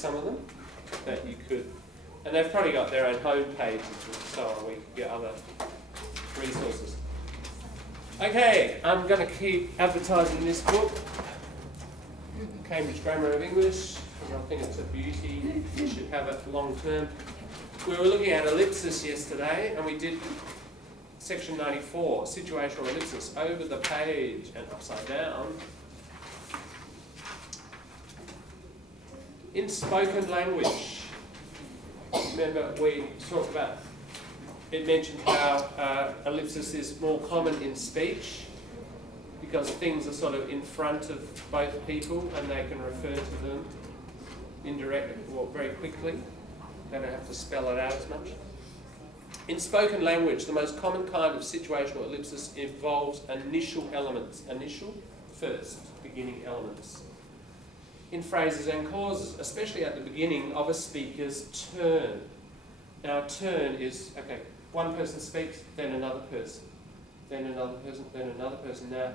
some of them that you could, and they've probably got their own home pages and so on, where you can get other resources. Okay, I'm going to keep advertising this book, Cambridge Grammar of English, and I think it's a beauty. You should have it long term. We were looking at ellipsis yesterday, and we did section 94, situational ellipsis, over the page and upside down. In spoken language, remember we talked about, it mentioned how ellipsis is more common in speech because things are sort of in front of both people and they can refer to them indirectly or very quickly. They don't have to spell it out as much. In spoken language, the most common kind of situational ellipsis involves initial elements. Initial, first, beginning elements. In phrases and clauses, especially at the beginning of a speaker's turn. Now, turn is, okay, one person speaks, then another person, then another person, then another person. Now,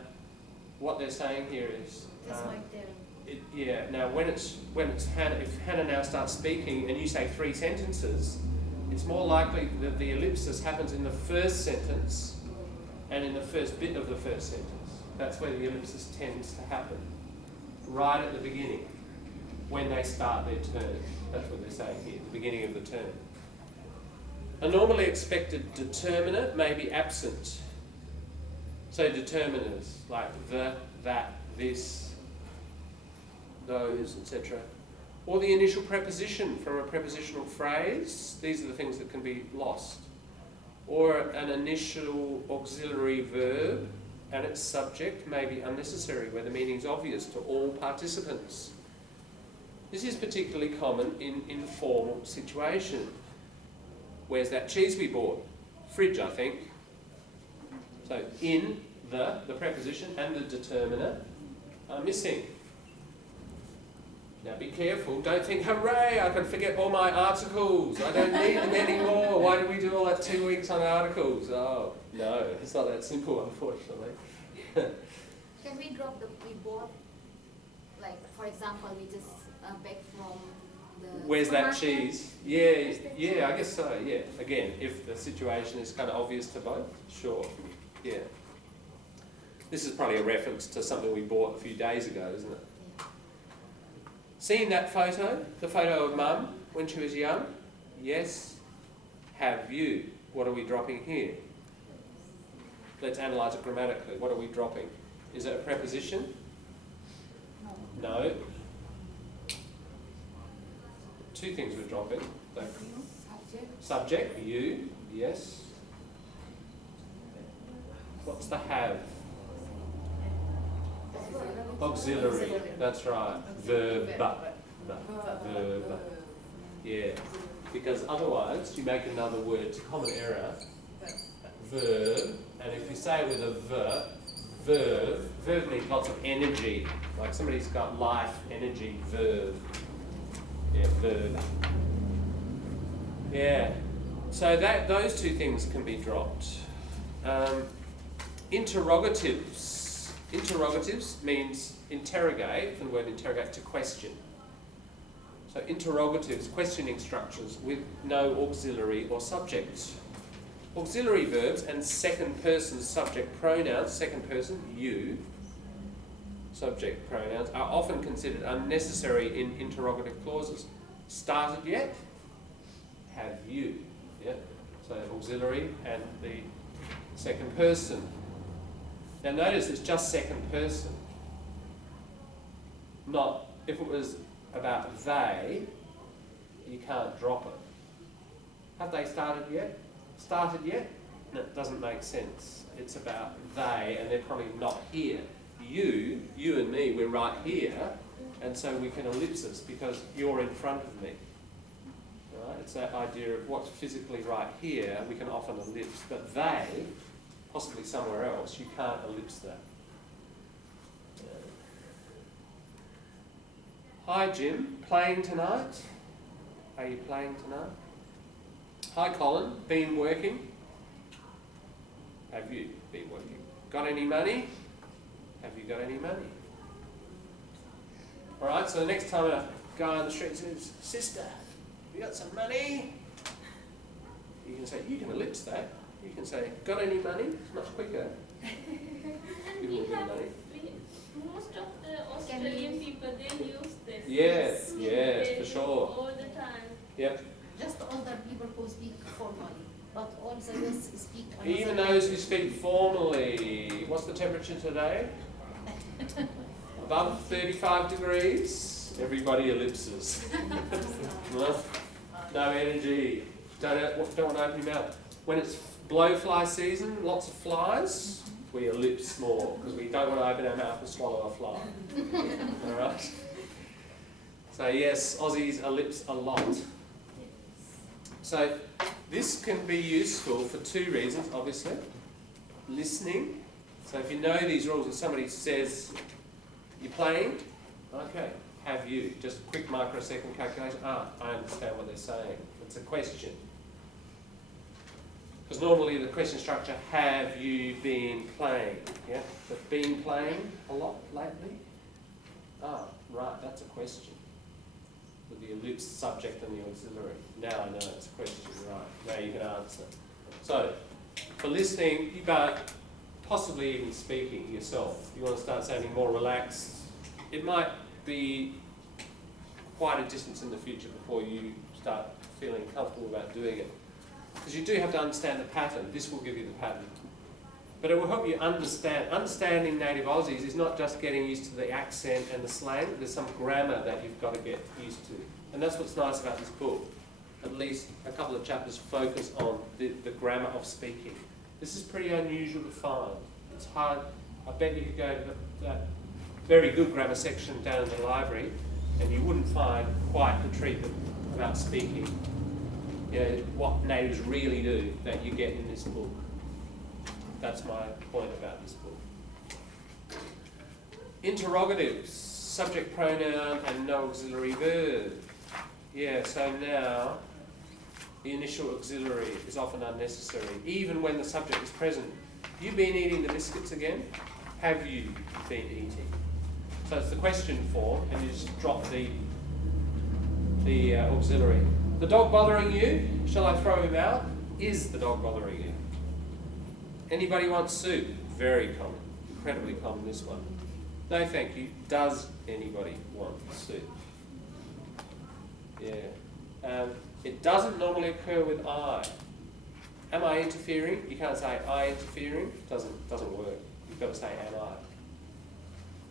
what they're saying here is, now when it's Hannah, if Hannah now starts speaking and you say 3 sentences, it's more likely that the ellipsis happens in the first sentence and in the first bit of the first sentence. That's where the ellipsis tends to happen. Right at the beginning, when they start their turn. That's what they're saying here, the beginning of the turn. A normally expected determinant may be absent. So determinants like the, that, this, those, etc. Or the initial preposition from a prepositional phrase. These are the things that can be lost. Or an initial auxiliary verb and its subject may be unnecessary where the meaning is obvious to all participants. This is particularly common in informal situation. Where's that cheese we bought? Fridge, I think. So in, the preposition and the determiner are missing. Now be careful, don't think, hooray, I can forget all my articles, I don't need them anymore, why did we do all that 2 weeks on articles? Oh, no, it's not that simple, unfortunately. Can we drop the we bought? Like, for example, we just bake from the Where's that cheese? Yeah, I guess so, yeah. Again, if the situation is kind of obvious to both, sure, yeah. This is probably a reference to something we bought a few days ago, isn't it? Seen that photo? The photo of Mum when she was young? Yes. Have you? What are we dropping here? Let's analyse it grammatically. What are we dropping? Is it a preposition? No. 2 things we're dropping. Subject, you, yes. What's the have? Auxiliary, that's right. Verb. Verb. Yeah. Because otherwise you make another word, it's a common error. Verb, and if you say it with a verb means lots of energy. Like somebody's got life, energy, verb. Yeah, verb. Yeah. So those 2 things can be dropped. Interrogatives. Interrogatives means interrogate, from the word interrogate, to question. So interrogatives, questioning structures with no auxiliary or subject. Auxiliary verbs and second person subject pronouns, second person, you, subject pronouns, are often considered unnecessary in interrogative clauses. Started yet? Have you? Yeah. So auxiliary and the second person. Now notice it's just second person. Not, if it was about they, you can't drop it. Have they started yet? Started yet? No, it doesn't make sense. It's about they and they're probably not here. You and me, we're right here, and so we can ellipsis because you're in front of me. Right? It's that idea of what's physically right here, we can often ellipse, but they, possibly somewhere else, you can't ellipse that. Hi Jim, playing tonight? Are you playing tonight? Hi Colin, been working? Have you been working? Got any money? Have you got any money? Alright, so the next time a guy on the street says, "Sister, you got some money?" You can say, "You can ellipse that." You can say, "Got any money?" It's much quicker. Give them a bit of money. Most of the Australian people, they use this. Yes, yes, They for do sure. all the time. Yep. Just older people who speak formally, but also those who speak. Even those who speak formally. What's the temperature today? Above 35 degrees. Everybody ellipses. No energy. Don't want to open your mouth. When it's blowfly season, lots of flies, we ellipse more because we don't want to open our mouth and swallow a fly. Alright? So yes, Aussies ellipse a lot. So this can be useful for two reasons, obviously. Listening. So if you know these rules, if somebody says, "You're playing?" Okay. Have you? Just a quick microsecond calculation. I understand what they're saying. It's a question. Because normally the question structure, have you been playing? Yeah? But been playing a lot lately? Right, that's a question. With the ellipse subject and the auxiliary. Now I know it's a question, right. Now you can answer. So, for listening, you can't possibly even speaking yourself. You want to start sounding more relaxed. It might be quite a distance in the future before you start feeling comfortable about doing it. Because you do have to understand the pattern. This will give you the pattern. But it will help you understand. Understanding native Aussies is not just getting used to the accent and the slang. There's some grammar that you've got to get used to. And that's what's nice about this book. At least a couple of chapters focus on the grammar of speaking. This is pretty unusual to find. It's hard. I bet you could go to that very good grammar section down in the library and you wouldn't find quite the treatment about speaking. You know, what natives really do that you get in this book. That's my point about this book. Interrogatives, subject pronoun and no auxiliary verb. Yeah, so now the initial auxiliary is often unnecessary, even when the subject is present. You been eating the biscuits again? Have you been eating? So it's the question form, and you just drop the auxiliary. The dog bothering you? Shall I throw him out? Is the dog bothering you? Anybody want soup? Very common. Incredibly common, this one. No thank you. Does anybody want soup? Yeah. It doesn't normally occur with I. Am I interfering? You can't say I interfering. Doesn't work. You've got to say am I.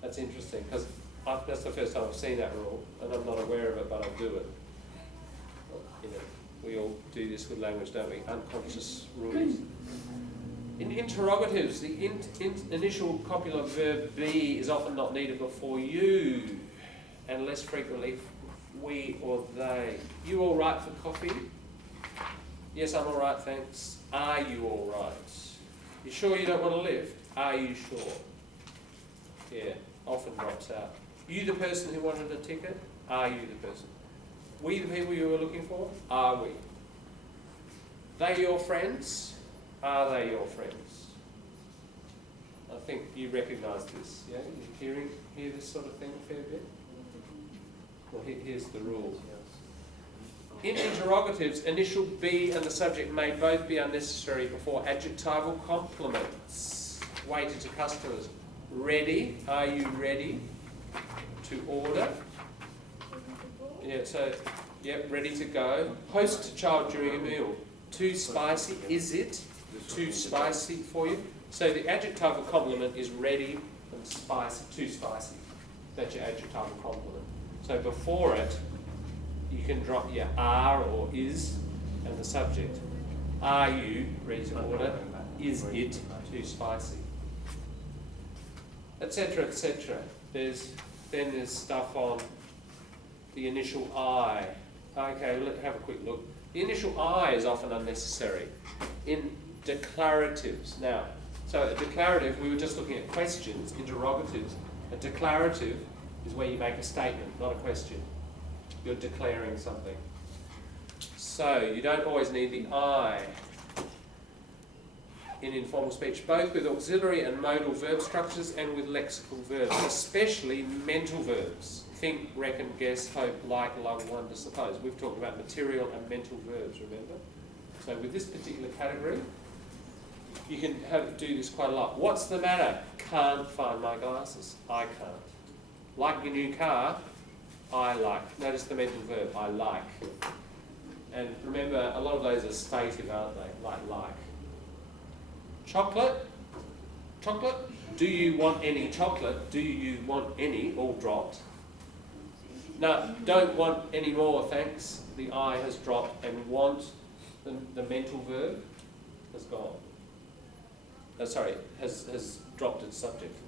That's interesting because that's the first time I've seen that rule, and I'm not aware of it, but I do it. You know, we all do this with language, don't we? Unconscious rules. In interrogatives, the initial copular verb be is often not needed before you, and less frequently we or they. You all right for coffee? Yes, I'm all right, thanks. Are you all right? You sure you don't want to lift? Are you sure? Yeah, often drops out. You the person who wanted a ticket? Are you the person? We the people you were looking for? Are we? They your friends? Are they your friends? I think you recognise this, yeah? You hear this sort of thing a fair bit? Well, here's the rule. In interrogatives, initial be and the subject may both be unnecessary before adjectival complements. Waiter to customers. Ready? Are you ready to order? Yeah, so, yep, ready to go. Host to child during a meal. Too spicy? Is it too spicy for you? So the adjectival complement is ready and spicy, too spicy. That's your adjectival complement. So before it, you can drop your are or is and the subject. Are you ready to order? Is it too spicy? Etc. etc. Then there's stuff on the initial I. Okay, let's have a quick look. The initial I is often unnecessary in declaratives. Now, so a declarative, we were just looking at questions, interrogatives. A declarative is where you make a statement, not a question. You're declaring something. So you don't always need the I in informal speech, both with auxiliary and modal verb structures and with lexical verbs, especially mental verbs. think, reckon, guess, hope, like, love, wonder, suppose. We've talked about material and mental verbs, remember? So with this particular category, you can do this quite a lot. What's the matter? Can't find my glasses. I can't. Like your new car? I like. Notice the mental verb, I like. And remember, a lot of those are stative, aren't they? Like. Chocolate? Chocolate? Do you want any chocolate? Do you want any? All dropped. No, don't want any more, thanks. The I has dropped, and want, the mental verb, has gone. Has dropped its subject.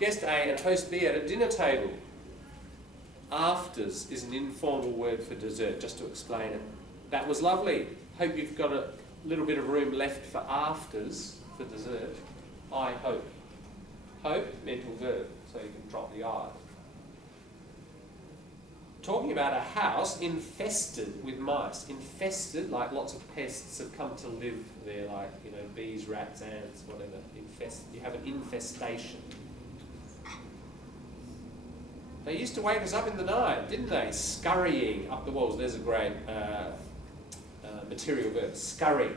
Guest A and host B at a dinner table. Afters is an informal word for dessert, just to explain it. That was lovely. Hope you've got a little bit of room left for afters for dessert. I hope. Hope, mental verb, so you can drop the I. Talking about a house infested with mice. Infested, like lots of pests have come to live there, like, you know, bees, rats, ants, whatever. You have an infestation. They used to wake us up in the night, didn't they? Scurrying up the walls. There's a great material verb. Scurry.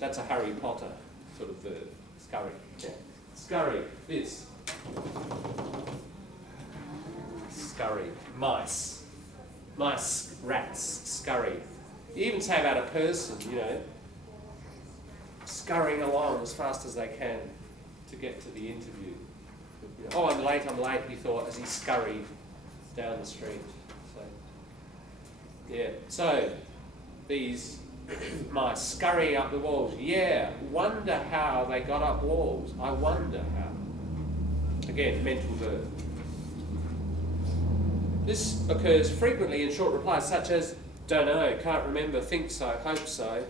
That's a Harry Potter sort of verb. Scurry. Yeah. Scurry. This. Scurry. Mice. Mice, rats, scurry. You even say about a person, you know, scurrying along as fast as they can to get to the interview. You know, oh, I'm late, he thought, as he scurried down the street. So, yeah. So, these mice scurrying up the walls. Yeah, wonder how they got up walls. I wonder how. Again, mental verb. This occurs frequently in short replies such as, don't know, can't remember, think so, hope so.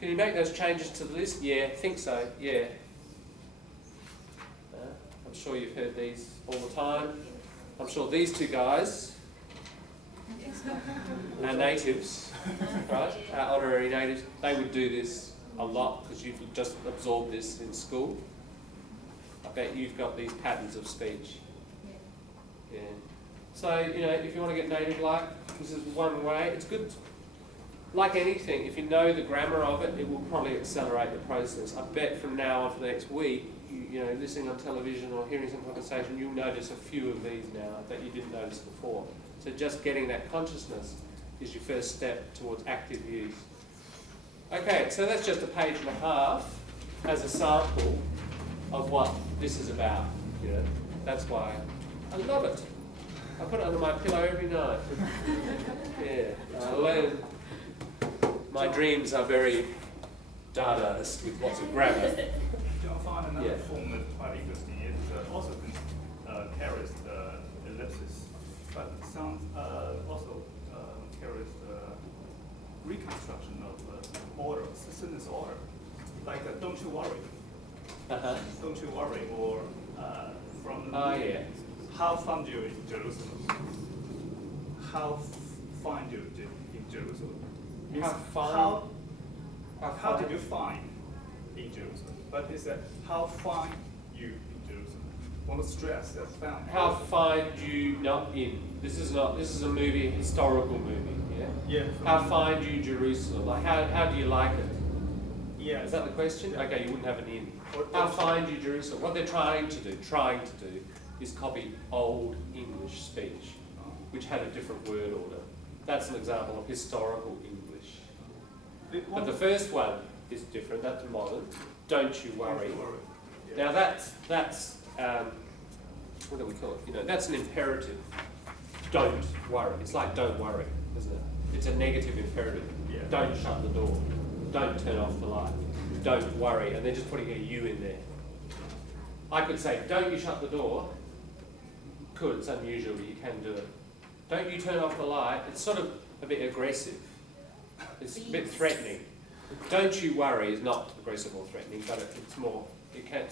Can you make those changes to the list? Yeah, think so, yeah. I'm sure you've heard these all the time. I'm sure these two guys are natives, right? Honorary natives. They would do this a lot because you've just absorbed this in school. I bet you've got these patterns of speech. Yeah. So, you know, if you want to get native-like, this is one way. It's good. Like anything, if you know the grammar of it, it will probably accelerate the process. I bet from now on for the next week, you know, listening on television or hearing some conversation, you'll notice a few of these now that you didn't notice before. So just getting that consciousness is your first step towards active use. Okay, so that's just a page and a half as a sample of what this is about. You know, that's why I love it. I put it under my pillow every night. Yeah, I learn. My dreams are very Dadaist with lots of grammar. I find another Yeah. form that's quite interesting. It also carries the ellipsis, but some also carries the reconstruction of order, sentence order. Like don't you worry. Don't you worry, or from Yeah. how found you in Jerusalem? How find you in Jerusalem? Means how did you find in Jerusalem? But it's how find you in Jerusalem. Want to stress that found. How find you not in? This is a movie, historical movie, yeah? Yeah. How find you Jerusalem? Like how do you like it? Yeah. Is that the question? Okay, you wouldn't have an in. Or- How find you Jerusalem? What they're trying to do is copy old English speech, which had a different word order. That's an example of historical English. But the first one is different, that's modern. Don't you worry. Yeah. Now that's what do we call it? You know, that's an imperative. Don't worry. It's like don't worry, isn't it? It's a negative imperative. Yeah. Don't shut the door. Don't turn off the light. Don't worry. And they're just putting a you in there. I could say, don't you shut the door. Could, it's unusual, but you can do it. Don't you turn off the light. It's sort of a bit aggressive. It's a bit threatening. Don't you worry is not aggressive or threatening, but it's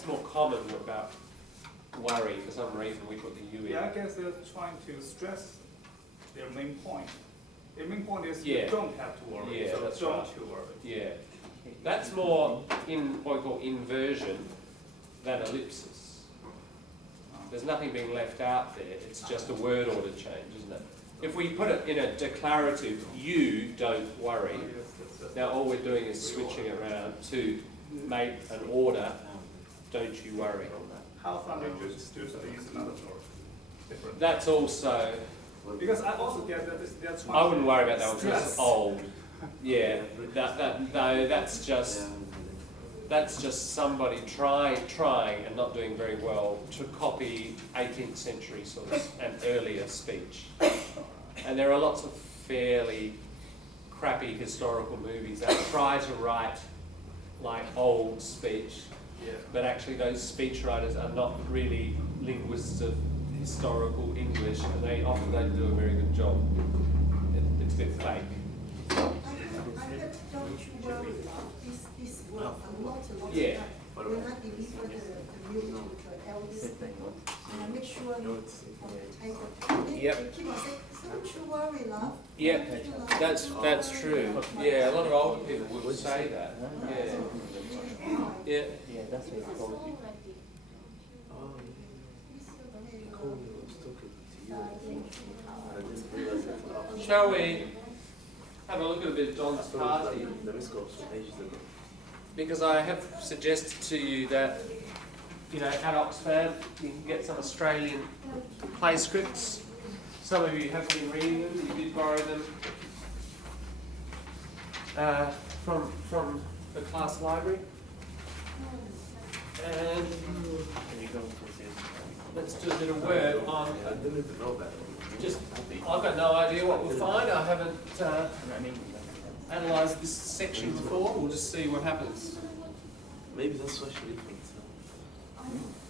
more common about worry. For some reason, we put the you in. Yeah, I guess they're trying to stress their main point. Their main point is Yeah. you don't have to worry, Yeah, so that's don't right. you worry. Yeah. That's more in what we call inversion than ellipsis. There's nothing being left out there. It's just a word order change, isn't it? If we put it in a declarative, you don't worry. Now all we're doing is switching around to make an order, don't you worry. How far did you use another word? Different. That's also, Because I also get that that's one. I wouldn't worry about that one because Stress. it's old. Yeah, no, that's just somebody trying and not doing very well to copy 18th century sort of and earlier speech. And there are lots of fairly crappy historical movies that try to write like old speech, but actually those speech writers are not really linguists of historical English, and they often don't do a very good job. It's a bit fake. I heard, don't you worry, this work a lot of Yeah. time. When I deliver the milk to the eldest people, and I make sure on the table. Yep. They keep on saying, don't you worry, love. Yeah, Don't you love? that's true. Yeah, a lot of older people would say that. Yeah. Yeah. Yeah, that's what he told you. Shall we have a look at a bit of Don's party? Because I have suggested to you that, you know, at Oxfam, you can get some Australian playscripts. Some of you have been reading them, you did borrow them from the class library. And let's do a bit of work on just, I've got no idea what we'll find. I haven't analysed this section before. We'll just see what happens. Maybe that's what she thinks.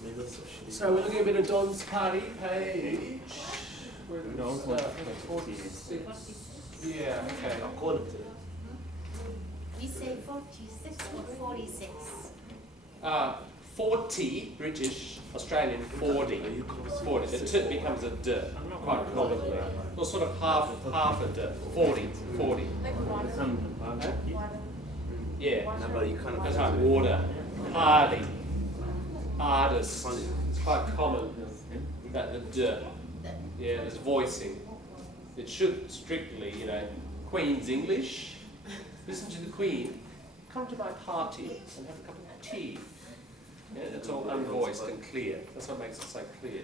Maybe that's what she So we're looking at a bit of Don's party page. Where do we No, start? 46. Yeah, okay. According to it. We say 46 or 46. 40, British, Australian, 40. 40. The t becomes a d, quite commonly. Or sort of half a d. 40. 40. Yeah. No, but you kind of. That's like water. Hardy. Artist. It's quite common that the d. Yeah, there's voicing. It should strictly, you know, Queen's English. Listen to the Queen. Come to my party and have a cup of tea. Yeah, it's all unvoiced and clear. That's what makes it so clear.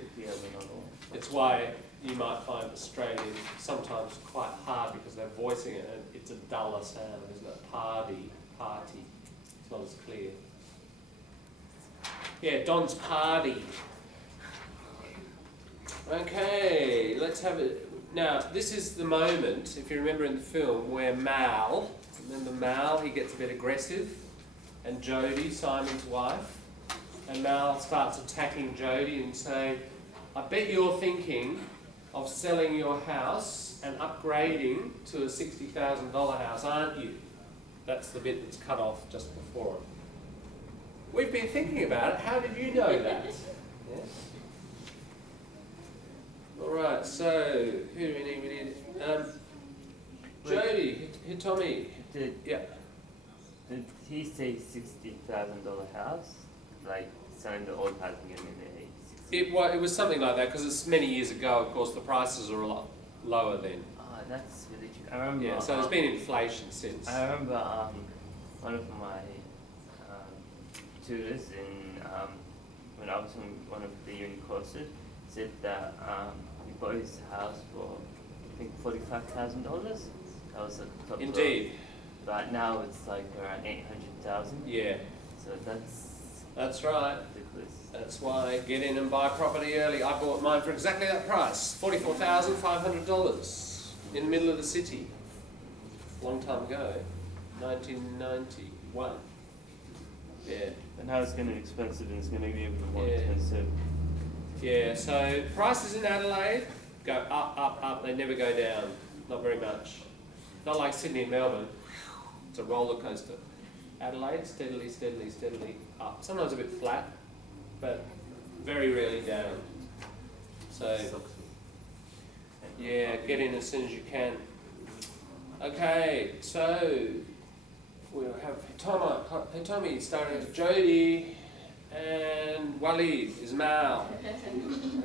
It's why you might find Australian sometimes quite hard because they're voicing it and it's a duller sound, isn't it? Party. It's not as clear. Yeah, Don's party. Okay, let's have it. Now, this is the moment, if you remember in the film, where Mal, remember Mal, he gets a bit aggressive, and Jodie, Simon's wife, and Mal starts attacking Jodie and saying, I bet you're thinking of selling your house and upgrading to a $60,000 house, aren't you? That's the bit that's cut off just before it. We've been thinking about it. How did you know that? Yeah. All right. So who do we need? We need Jodie, Hitomi. Did he say $60,000 house? Like selling the old house and getting in It was something like that because it's many years ago. Of course, the prices are a lot lower then. That's really true. I remember. Yeah. So there's been inflation since. I remember one of my tutors in when I was in one of the uni courses said that he bought his house for I think $45,000. That was the top. Indeed. Floor. But now it's like around 800,000. Yeah. So That's right. ridiculous. That's why get in and buy property early. I bought mine for exactly that price, $44,500 in the middle of the city. Long time ago, 1991. Yeah. And now it's going to be expensive and it's going to be even more Yeah. expensive. Yeah, so prices in Adelaide go up, up, up. They never go down. Not very much. Not like Sydney and Melbourne. It's a roller coaster. Adelaide, steadily, steadily, steadily up. Sometimes a bit flat, but very rarely down. So, yeah, get in as soon as you can. Okay, so we'll have Hitomi starting to Jodie, And Walid is male.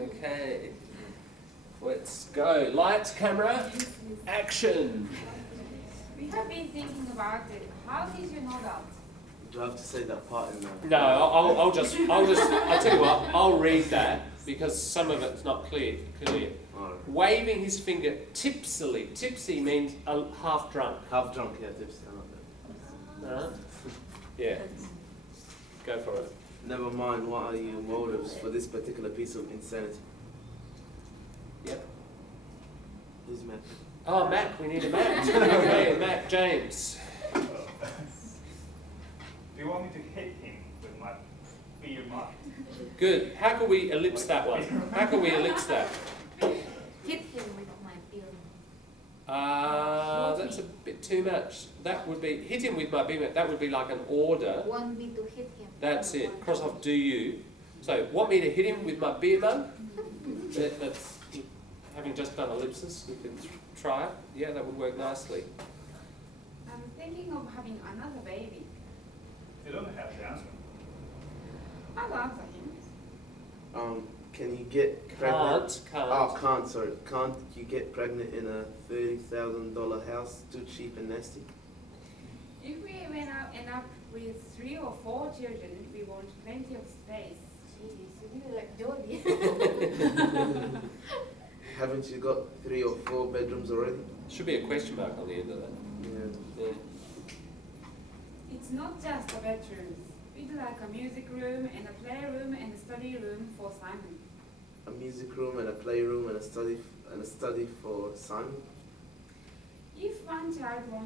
Okay. Let's go. Lights, camera, action. We have been thinking about it. How did you know that? Do I have to say that part in there? No, I'll tell you what, I'll read that because some of it's not clear. Alright. Waving his finger tipsily. Tipsy means half drunk. Half drunk, yeah, tips. I love that. Yeah. Go for it. Never mind, what are your motives for this particular piece of insanity? Yep. Who's Matt? Oh, Mac, we need a Mac. Okay, Mac James. Do you want me to hit him with my beer mug? Good. How can we ellipse that one? How can we ellipse that? Hit him with my bill. That's a bit too much. That would be, hit him with my beamer, that would be like an order. Want me to hit him? That's it. Cross off do you. So, want me to hit him with my beer mug? That's, having just done ellipsis, we could try it. Yeah, that would work nicely. I'm thinking of having another baby. You don't have to answer. I'll answer him. Can you get pregnant? Can't. Oh, can't, sorry. Can't you get pregnant in a $30,000 house? Too cheap and nasty? If we end up with 3 or 4 children, we want plenty of space. Jeez, you like Jodie. Haven't you got 3 or 4 bedrooms already? Should be a question mark on the end of that. Yeah. It's not just a bedroom. We'd like a music room and a playroom and a study room for Simon. A music room and a playroom and a study for Simon? If one child wants